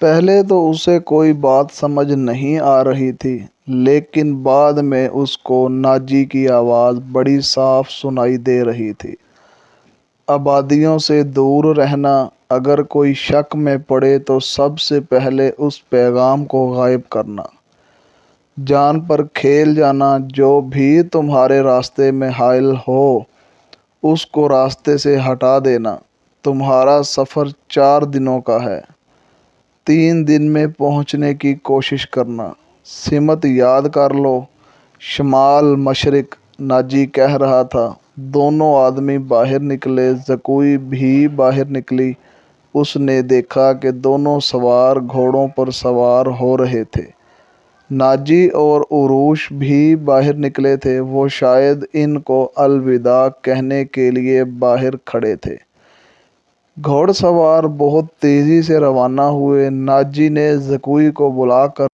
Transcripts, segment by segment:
پہلے تو اسے کوئی بات سمجھ نہیں آ رہی تھی، لیکن بعد میں اس کو ناجی کی آواز بڑی صاف سنائی دے رہی تھی۔ آبادیوں سے دور رہنا، اگر کوئی شک میں پڑے تو سب سے پہلے اس پیغام کو غائب کرنا۔ جان پر کھیل جانا، جو بھی تمہارے راستے میں حائل ہو اس کو راستے سے ہٹا دینا۔ تمہارا سفر 4 دنوں کا ہے، 3 دن میں پہنچنے کی کوشش کرنا۔ سمت یاد کر لو، شمال مشرق، ناجی کہہ رہا تھا۔ دونوں آدمی باہر نکلے، زکوئی بھی باہر نکلی۔ اس نے دیکھا کہ دونوں سوار گھوڑوں پر سوار ہو رہے تھے۔ ناجی اور عروش بھی باہر نکلے تھے، وہ شاید ان کو الوداع کہنے کے لیے باہر کھڑے تھے۔ گھوڑ سوار بہت تیزی سے روانہ ہوئے۔ ناجی نے زکوئی کو بلا کر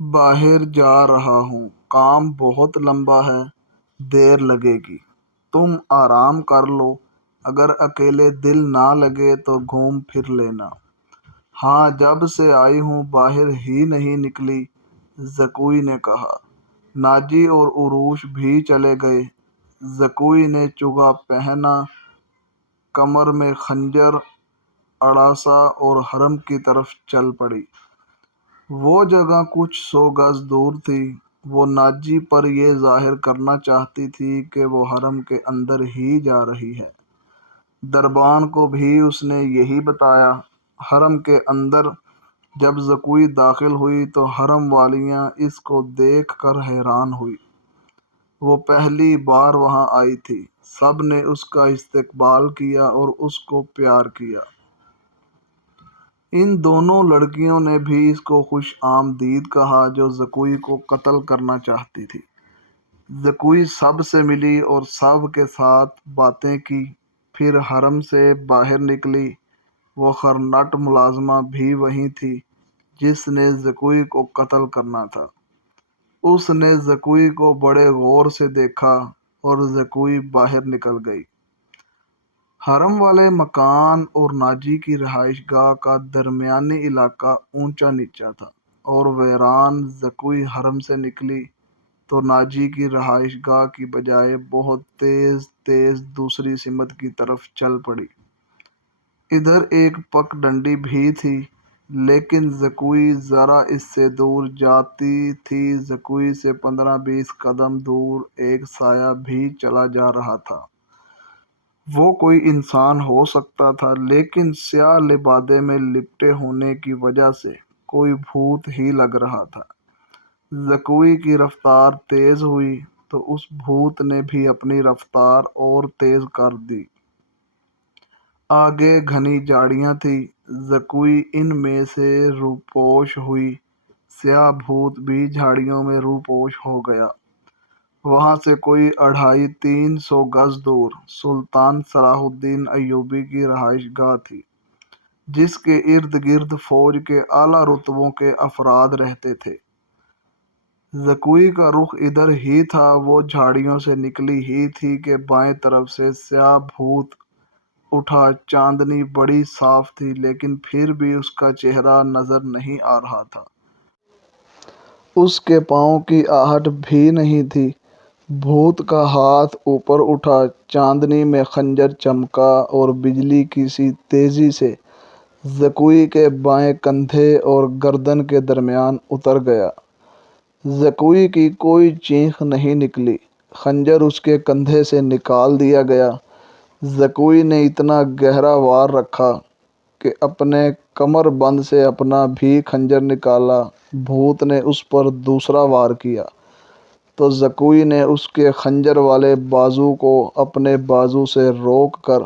باہر جا رہا ہوں، کام بہت لمبا ہے، دیر لگے گی، تم آرام کر لو، اگر اکیلے دل نہ لگے تو گھوم پھر لینا۔ ہاں، جب سے آئی ہوں باہر ہی نہیں نکلی، زکوئی نے کہا۔ ناجی اور عروش بھی چلے گئے۔ زکوئی نے چوگا پہنا، کمر میں خنجر اڑاسا اور حرم کی طرف چل پڑی۔ وہ جگہ کچھ 100 گز دور تھی۔ وہ ناجی پر یہ ظاہر کرنا چاہتی تھی کہ وہ حرم کے اندر ہی جا رہی ہے۔ دربان کو بھی اس نے یہی بتایا۔ حرم کے اندر جب زکوئی داخل ہوئی تو حرم والیاں اس کو دیکھ کر حیران ہوئی۔ وہ پہلی بار وہاں آئی تھی۔ سب نے اس کا استقبال کیا اور اس کو پیار کیا۔ ان دونوں لڑکیوں نے بھی اس کو خوش آمدید کہا جو زکوئی کو قتل کرنا چاہتی تھی۔ زکوئی سب سے ملی اور سب کے ساتھ باتیں کی، پھر حرم سے باہر نکلی۔ وہ خرنٹ ملازمہ بھی وہیں تھی جس نے زکوئی کو قتل کرنا تھا۔ اس نے زکوئی کو بڑے غور سے دیکھا اور زکوئی باہر نکل گئی۔ حرم والے مکان اور ناجی کی رہائش گاہ کا درمیانی علاقہ اونچا نیچا تھا اور ویران۔ زکوئی حرم سے نکلی تو ناجی کی رہائش گاہ کی بجائے بہت تیز تیز دوسری سمت کی طرف چل پڑی۔ ادھر ایک پگ ڈنڈی بھی تھی، لیکن زکوئی ذرا اس سے دور جاتی تھی۔ زکوئی سے 15-20 قدم دور ایک سایہ بھی چلا جا رہا تھا۔ وہ کوئی انسان ہو سکتا تھا، لیکن سیاہ لبادے میں لپٹے ہونے کی وجہ سے کوئی بھوت ہی لگ رہا تھا۔ زکوئی کی رفتار تیز ہوئی تو اس بھوت نے بھی اپنی رفتار اور تیز کر دی۔ آگے گھنی جھاڑیاں تھیں، زکوئی ان میں سے روپوش ہوئی۔ سیاہ بھوت بھی جھاڑیوں میں روپوش ہو گیا۔ وہاں سے کوئی 250-300 گز دور سلطان صلاح الدین ایوبی کی رہائش گاہ تھی، جس کے ارد گرد فوج کے اعلیٰ رتبوں کے افراد رہتے تھے۔ زکوئی کا رخ ادھر ہی تھا۔ وہ جھاڑیوں سے نکلی ہی تھی کہ بائیں طرف سے سیاہ بھوت اٹھا۔ چاندنی بڑی صاف تھی، لیکن پھر بھی اس کا چہرہ نظر نہیں آ رہا تھا۔ اس کے پاؤں کی آہٹ بھی نہیں تھی۔ بھوت کا ہاتھ اوپر اٹھا، چاندنی میں خنجر چمکا اور بجلی کی سی تیزی سے زکوئی کے بائیں کندھے اور گردن کے درمیان اتر گیا۔ زکوئی کی کوئی چیخ نہیں نکلی۔ خنجر اس کے کندھے سے نکال دیا گیا۔ زکوئی نے اتنا گہرا وار رکھا کہ اپنے کمر بند سے اپنا بھی خنجر نکالا۔ بھوت نے اس پر دوسرا وار کیا تو زکوئی نے اس کے خنجر والے بازو کو اپنے بازو سے روک کر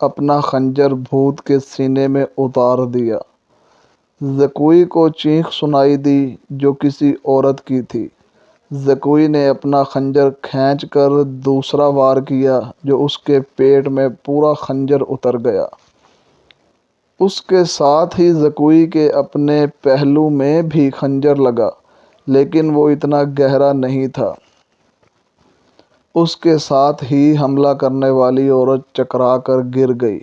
اپنا خنجر بھوت کے سینے میں اتار دیا۔ زکوئی کو چیخ سنائی دی جو کسی عورت کی تھی۔ زکوئی نے اپنا خنجر کھینچ کر دوسرا وار کیا جو اس کے پیٹ میں پورا خنجر اتر گیا۔ اس کے ساتھ ہی زکوئی کے اپنے پہلو میں بھی خنجر لگا، لیکن وہ اتنا گہرا نہیں تھا۔ اس کے ساتھ ہی حملہ کرنے والی عورت چکرا کر گر گئی۔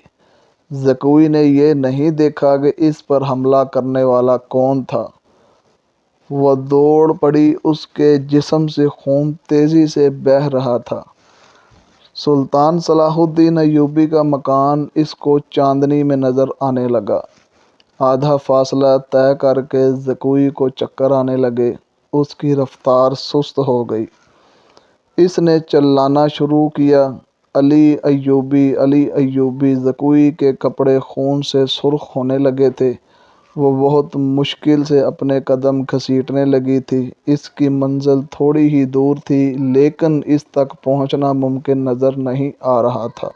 زکوئی نے یہ نہیں دیکھا کہ اس پر حملہ کرنے والا کون تھا۔ وہ دوڑ پڑی، اس کے جسم سے خون تیزی سے بہہ رہا تھا۔ سلطان صلاح الدین ایوبی کا مکان اس کو چاندنی میں نظر آنے لگا۔ آدھا فاصلہ طے کر کے زکوئی کو چکر آنے لگے، اس کی رفتار سست ہو گئی۔ اس نے چلانا شروع کیا، علی ایوبی، علی ایوبی۔ زکوئی کے کپڑے خون سے سرخ ہونے لگے تھے، وہ بہت مشکل سے اپنے قدم گھسیٹنے لگی تھی۔ اس کی منزل تھوڑی ہی دور تھی، لیکن اس تک پہنچنا ممکن نظر نہیں آ رہا تھا۔